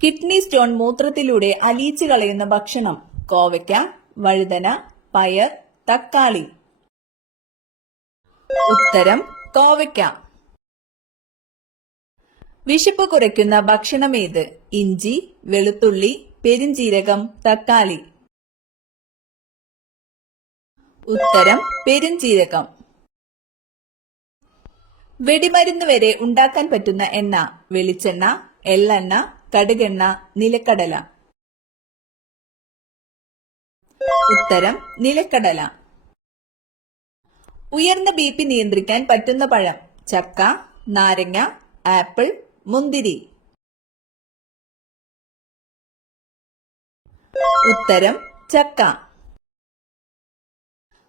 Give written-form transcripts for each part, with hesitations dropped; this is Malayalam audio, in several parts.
കിഡ്നി സ്റ്റോൺ മൂത്രത്തിലൂടെ അലിയിച്ചു കളയുന്ന ഭക്ഷണം: കോവയ്ക്ക, വഴുതന, പയർ, തക്കാളി. ഉത്തരം കോവയ്ക്ക. വിശപ്പ് കുറയ്ക്കുന്ന ഭക്ഷണമേത്? ഇഞ്ചി, വെളുത്തുള്ളി, പെരുംജീരകം, തക്കാളി. ഉത്തരം പെരുംജീരകം. വെടിമരുന്ന് വരെ ഉണ്ടാക്കാൻ പറ്റുന്ന എണ്ണ: വെളിച്ചെണ്ണ, എള്ളെണ്ണ, കടുകെണ്ണ, നിലക്കടല. ഉത്തരം നിലക്കടല. ഉയർന്ന ബി.പി നിയന്ത്രിക്കാൻ പറ്റുന്ന പഴം: ചക്ക, നാരങ്ങ, ആപ്പിൾ, മുന്തിരി. ഉത്തരം ചക്ക.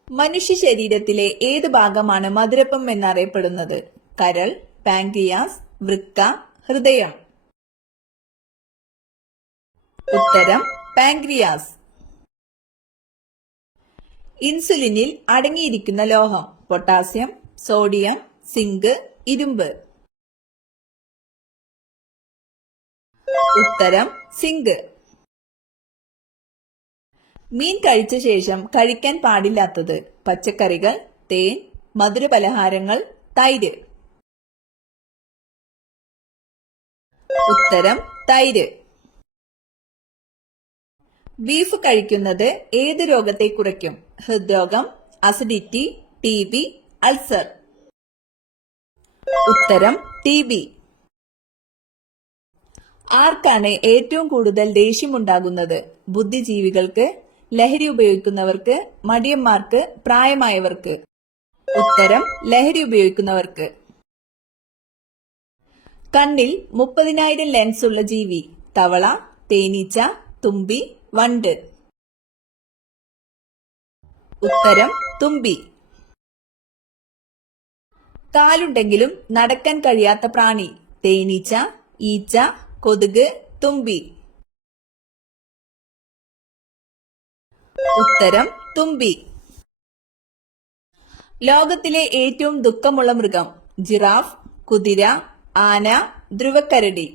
മനുഷ്യ ശരീരത്തിലെ ഏത് ഭാഗമാണ് മധുരപ്പം എന്നറിയപ്പെടുന്നത്? കരൾ, പാൻക്രിയാസ്, വൃക്ക, ഹൃദയം. ഉത്തരം പാൻക്രിയാസ്. ഇൻസുലിനിൽ അടങ്ങിയിരിക്കുന്ന ലോഹം: പൊട്ടാസ്യം, സോഡിയം, സിങ്ക്, ഇരുമ്പ്. ഉത്തരം സിങ്ക്. മീൻ കഴിച്ച ശേഷം കഴിക്കാൻ പാടില്ലാത്തത്: പച്ചക്കറികൾ, തേൻ, മധുരപലഹാരങ്ങൾ, തൈര്. ഉത്തരം തൈര്. ബീഫ് കഴിക്കുന്നത് ഏത് രോഗത്തെ കുറയ്ക്കും? ഹൃദ്രോഗം, അസിഡിറ്റി, TB, അൾസർ. ഉത്തരം TB. ആർക്കാണ് ഏറ്റവും കൂടുതൽ ദേഷ്യമുണ്ടാകുന്നത്? ബുദ്ധിജീവികൾക്ക്, ലഹരി ഉപയോഗിക്കുന്നവർക്ക്, മടിയന്മാർക്ക്, പ്രായമായവർക്ക്. ഉത്തരം ലഹരി ഉപയോഗിക്കുന്നവർക്ക്. കണ്ണിൽ 30,000 ലെൻസ് ഉള്ള ജീവി: തവള, തേനീച്ച, തുമ്പി, വണ്ട്. ഉത്തരം തുമ്പി. കാലുണ്ടെങ്കിലും നടക്കാൻ കഴിയാത്ത പ്രാണി: തേനീച്ച, ഈച്ച, കൊതുക്, തുമ്പി. ഉത്തരം തുമ്പി. ലോകത്തിലെ ഏറ്റവും ദുഃഖമുള്ള മൃഗം: ജിറാഫ്, കുതിര, ആന, ധ്രുവക്കരടി.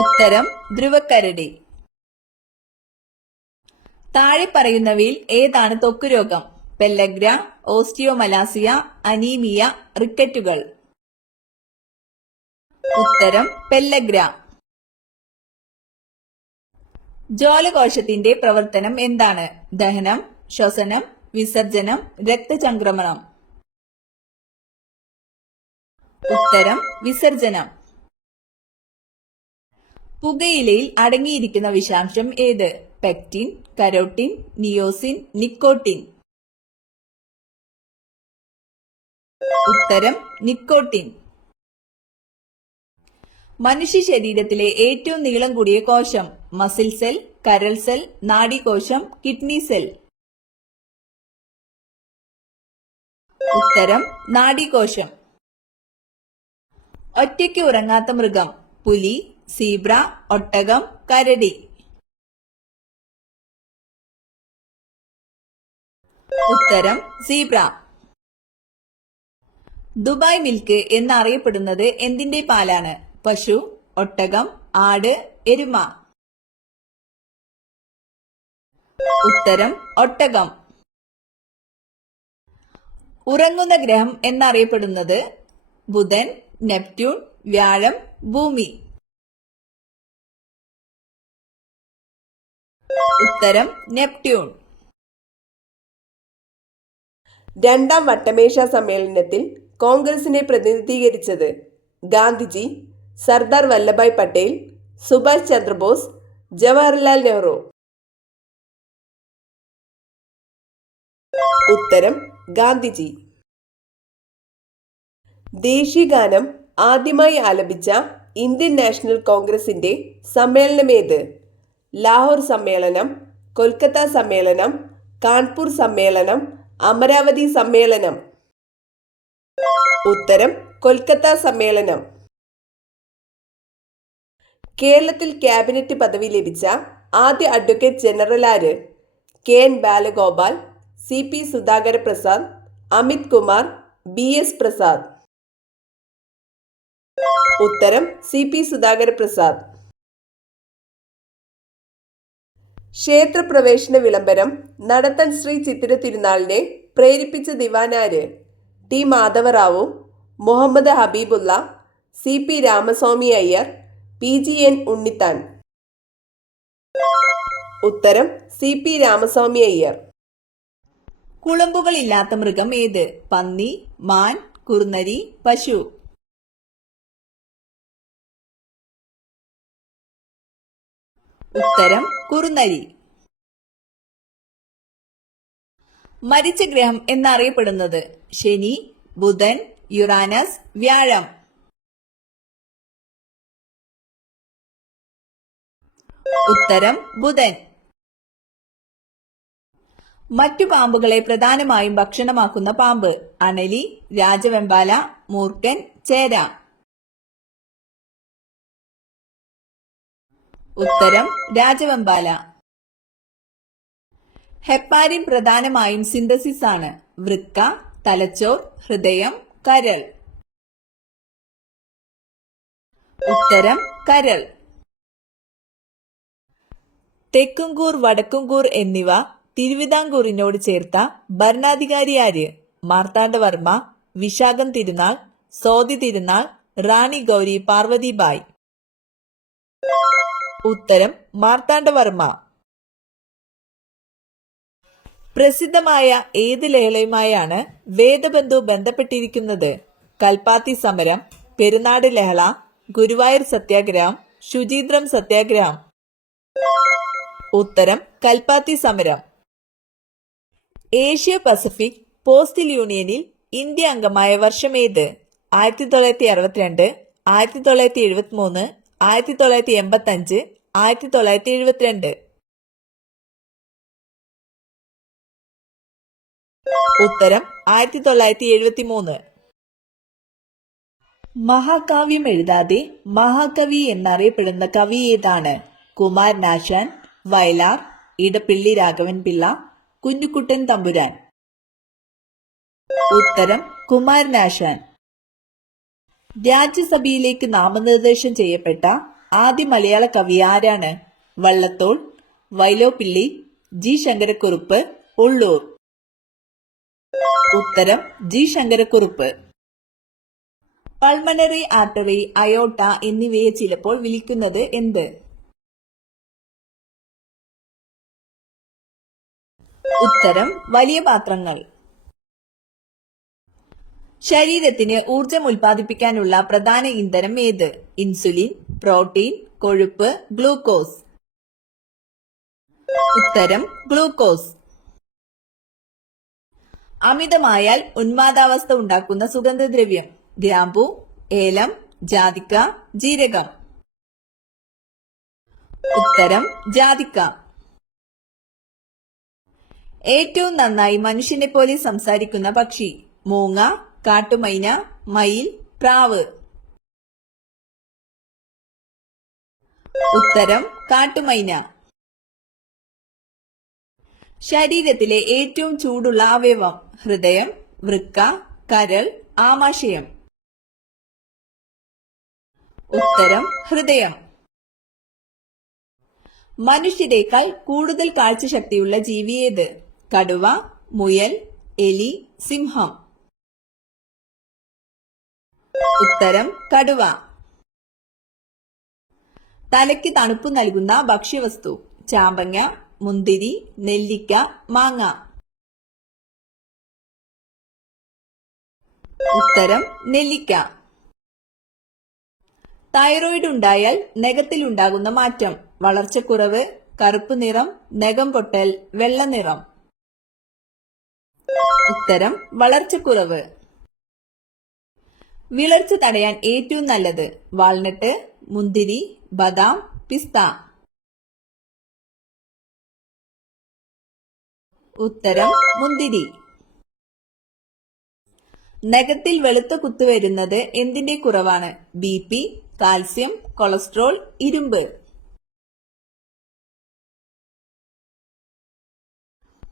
ഉത്തരം ധ്രുവക്കരടി. താഴെ പറയുന്നവയിൽ ഏതാണ് ത്വക്ക് രോഗം? പെല്ലഗ്ര, ഓസ്റ്റിയോമലാസിയ, അനീമിയ, റിക്കറ്റുകൾ. ഉത്തരം പെല്ലഗ്ര. ജോലകോശത്തിന്റെ പ്രവർത്തനം എന്താണ്? ദഹനം, ശ്വസനം, വിസർജനം, രക്തചംക്രമണം. ഉത്തരം വിസർജനം. പുകയിലയിൽ അടങ്ങിയിരിക്കുന്ന വിഷാംശം ഏത്? Pectin, carotene, niacin, nicotine. ഉത്തരം നിക്കോട്ടിൻ. മനുഷ്യ ശരീരത്തിലെ ഏറ്റവും നീളം കൂടിയ കോശം: മസിൽ സെൽ, കരൾ സെൽ, നാഡീകോശം, കിഡ്നി സെൽ. ഉത്തരം നാഡീകോശം. ഒറ്റയ്ക്ക് ഉറങ്ങാത്ത മൃഗം: പുലി, സീബ്ര, ഒട്ടകം, കരടി. ഉത്തരം സീബ്ര. ദുബായ് മിൽക്ക് എന്നറിയപ്പെടുന്നത് എന്തിന്റെ പാലാണ്? പശു, ഒട്ടകം, ആട്, എരുമ. ഉത്തരം ഒട്ടകം. ഉറങ്ങുന്ന ഗ്രഹം എന്നറിയപ്പെടുന്നത്? ബുധൻ, നെപ്റ്റ്യൂൺ, വ്യാഴം, ഭൂമി. ഉത്തരം നെപ്റ്റ്യൂൺ. രണ്ടാം വട്ടമേശ സമ്മേളനത്തിൽ കോൺഗ്രസിനെ പ്രതിനിധീകരിച്ചത്? ഗാന്ധിജി, സർദാർ വല്ലഭായ് പട്ടേൽ, സുഭാഷ് ചന്ദ്രബോസ്, ജവഹർലാൽ നെഹ്റു. ഉത്തരം ഗാന്ധിജി. ദേശീയഗാനം ആദ്യമായി ആലപിച്ച ഇന്ത്യൻ നാഷണൽ കോൺഗ്രസിന്റെ സമ്മേളനമേത്? ലാഹോർ സമ്മേളനം, കൊൽക്കത്ത സമ്മേളനം, കാൺപൂർ സമ്മേളനം, അമരാവതി സമ്മേളനം. ഉത്തരം കൊൽക്കത്ത സമ്മേളനം. കേരളത്തിൽ ക്യാബിനറ്റ് പദവി ലഭിച്ച ആദ്യ അഡ്വക്കേറ്റ് ജനറൽ ആര്? KN Balagopal, CP Sudhakara Prasad, Amit Kumar, BS Prasad. ഉത്തരം CP സുധാകര പ്രസാദ്. ക്ഷേത്രപ്രവേശന വിളംബരം നടത്താൻ ശ്രീ ചിത്തിര തിരുനാളിനെ പ്രേരിപ്പിച്ച ദിവാനാര്? ടി മാധവറാവു, മുഹമ്മദ് ഹബീബുള്ള, CP രാമസ്വാമി അയ്യർ, PGN ഉണ്ണിത്താൻ. ഉത്തരം CP രാമസ്വാമി അയ്യർ. കുളമ്പുകളില്ലാത്ത മൃഗം ഏത്? പന്നി, മാൻ, കുറുനരി, പശു. ഉത്തരം കുറുനരി. മരിച്ച ഗ്രഹം എന്നറിയപ്പെടുന്നത്? ശനി, ബുധൻ, യുറാനസ്, വ്യാഴം. ഉത്തരം ബുധൻ. മറ്റു പാമ്പുകളെ പ്രധാനമായും ഭക്ഷണമാക്കുന്ന പാമ്പ്? അണലി, രാജവെമ്പാല, മൂർഖൻ, ചേര. ഉത്തരം രാജവെമ്പാല. ഹെപ്പാരിൻ പ്രധാനമായും സിന്തസിസ് ആണ്? വൃക്ക, തലച്ചോർ, ഹൃദയം, കരൾ. ഉത്തരം കരൾ. തെക്കുംകൂർ, വടക്കുംകൂർ എന്നിവ തിരുവിതാംകൂറിനോട് ചേർത്ത ഭരണാധികാരി ആര്? മാർത്താണ്ഡവർമ്മ, വിശാഖം തിരുനാൾ, സോതി തിരുനാൾ, റാണി ഗൗരി പാർവതിബായി. ഉത്തരം മാർത്താണ്ഡവർമ്മ. പ്രസിദ്ധമായ ഏത് ലഹളയുമായാണ് വേദബന്ധു ബന്ധപ്പെട്ടിരിക്കുന്നത്? കൽപ്പാത്തി സമരം, പെരുന്നാട് ലഹള, ഗുരുവായൂർ സത്യാഗ്രഹം, ശുചീന്ദ്രം സത്യാഗ്രഹം. ഉത്തരം കൽപ്പാത്തി സമരം. ഏഷ്യ പസഫിക് പോസ്റ്റൽ യൂണിയനിൽ ഇന്ത്യ അംഗമായ വർഷമേത്? 1962, 1973, 1985, 1972. ഉത്തരം 1973. മഹാകാവ്യം എഴുതാതെ മഹാകവി എന്നറിയപ്പെടുന്ന കവി ഏതാണ്? കുമാരനാശാൻ, വയലാർ, ഇടപ്പിള്ളി രാഘവൻ പിള്ള, കുഞ്ഞുകുട്ടൻ തമ്പുരാൻ. ഉത്തരം കുമാരനാശാൻ. രാജ്യസഭയിലേക്ക് നാമനിർദ്ദേശം ചെയ്യപ്പെട്ട ആദ്യ മലയാള കവി ആരാണ്? വള്ളത്തോൾ, വൈലോപ്പിള്ളി, ജി ശങ്കരക്കുറുപ്പ്, ഉള്ളൂർ. ഉത്തരം ജി ശങ്കരക്കുറുപ്പ്. പൾമണറി ആർട്ടറി, അയോട്ട എന്നിവയെ ചിലപ്പോൾ വിളിക്കുന്നത് എന്ത്? ഉത്തരം വലിയ പാത്രങ്ങൾ. ശരീരത്തിന് ഊർജം ഉൽപ്പാദിപ്പിക്കാനുള്ള പ്രധാന ഇന്ധനം ഏത്? ഇൻസുലിൻ, പ്രോട്ടീൻ, കൊഴുപ്പ്, ഗ്ലൂക്കോസ്. ഉത്തരം ഗ്ലൂക്കോസ്. അമിതമായാൽ ഉന്മാദാവസ്ഥ ഉണ്ടാക്കുന്ന സുഗന്ധദ്രവ്യം? ഗ്രാമ്പു, ഏലം, ജാതിക്ക, ജീരകം. ഉത്തരം ജാതിക്ക. ഏറ്റവും നന്നായി മനുഷ്യനെ പോലെ സംസാരിക്കുന്ന പക്ഷി? മൂങ്ങ, കാട്ടുമൈന, മയിൽ, പ്രാവ്. ഉത്തരം കാട്ടുമൈന. ശരീരത്തിലെ ഏറ്റവും ചൂടുള്ള അവയവം? ഹൃദയം, വൃക്ക, കരൾ, ആമാശയം. ഉത്തരം ഹൃദയം. മനുഷ്യരെക്കാൾ കൂടുതൽ കാഴ്ചശക്തിയുള്ള ജീവി ഏത്? കടുവ, മുയൽ, എലി, സിംഹം. ഉത്തരം കടുവ. തലയ്ക്ക് തണുപ്പ് നൽകുന്ന ഭക്ഷ്യവസ്തു? ചാമ്പങ്ങ, മുന്തിരി, നെല്ലിക്ക, മാങ്ങ. ഉത്തരം നെല്ലിക്ക. തൈറോയിഡ് ഉണ്ടായാൽ നഖത്തിൽ ഉണ്ടാകുന്ന മാറ്റം? വളർച്ചക്കുറവ്, കറുപ്പ് നിറം, നഖം പൊട്ടൽ, വെള്ള നിറം. ഉത്തരം വളർച്ചക്കുറവ്. വിളർച്ച തടയാൻ ഏറ്റവും നല്ലത്? വാൾനട്ട്, മുന്തിരി, ബദാം, പിസ്ത. ഉത്തരം മുന്തിരി. നഖത്തിൽ വെളുത്ത കുത്ത് വരുന്നത് എന്തിന്റെ കുറവാണ്? BP, കാൽസ്യം, കൊളസ്ട്രോൾ, ഇരുമ്പ്.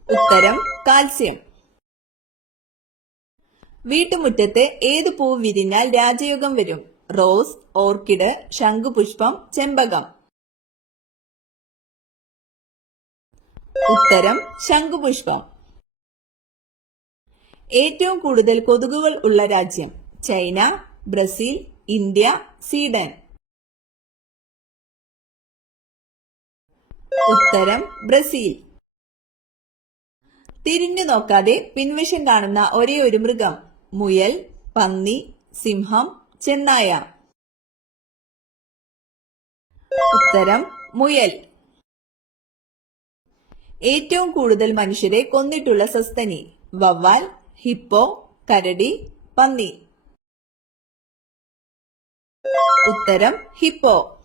ഉത്തരം കാൽസ്യം. വീട്ടുമുറ്റത്ത് ഏത് പൂവ് വിരിഞ്ഞാൽ രാജയോഗം വരും? റോസ്, ഓർക്കിഡ്, ശംഖുപുഷ്പം, ചെമ്പകം. ഉത്തരം ശംഖുപുഷ്പം. ഏറ്റവും കൂടുതൽ കൊതുകുകൾ ഉള്ള രാജ്യം? China, Brazil, India, Sweden. ഉത്തരം ബ്രസീൽ. തിരിഞ്ഞു നോക്കാതെ പിൻവശം കാണുന്ന ഒരേ ഒരു മൃഗം? മുയൽ, പന്നി, സിംഹം, ചെന്നായ. ഉത്തരം മുയൽ. ഏറ്റവും കൂടുതൽ മനുഷ്യരെ കൊന്നിട്ടുള്ള സസ്തനി? വവ്വാൽ, ഹിപ്പോ, കരടി, പന്നി. ഉത്തരം ഹിപ്പോ.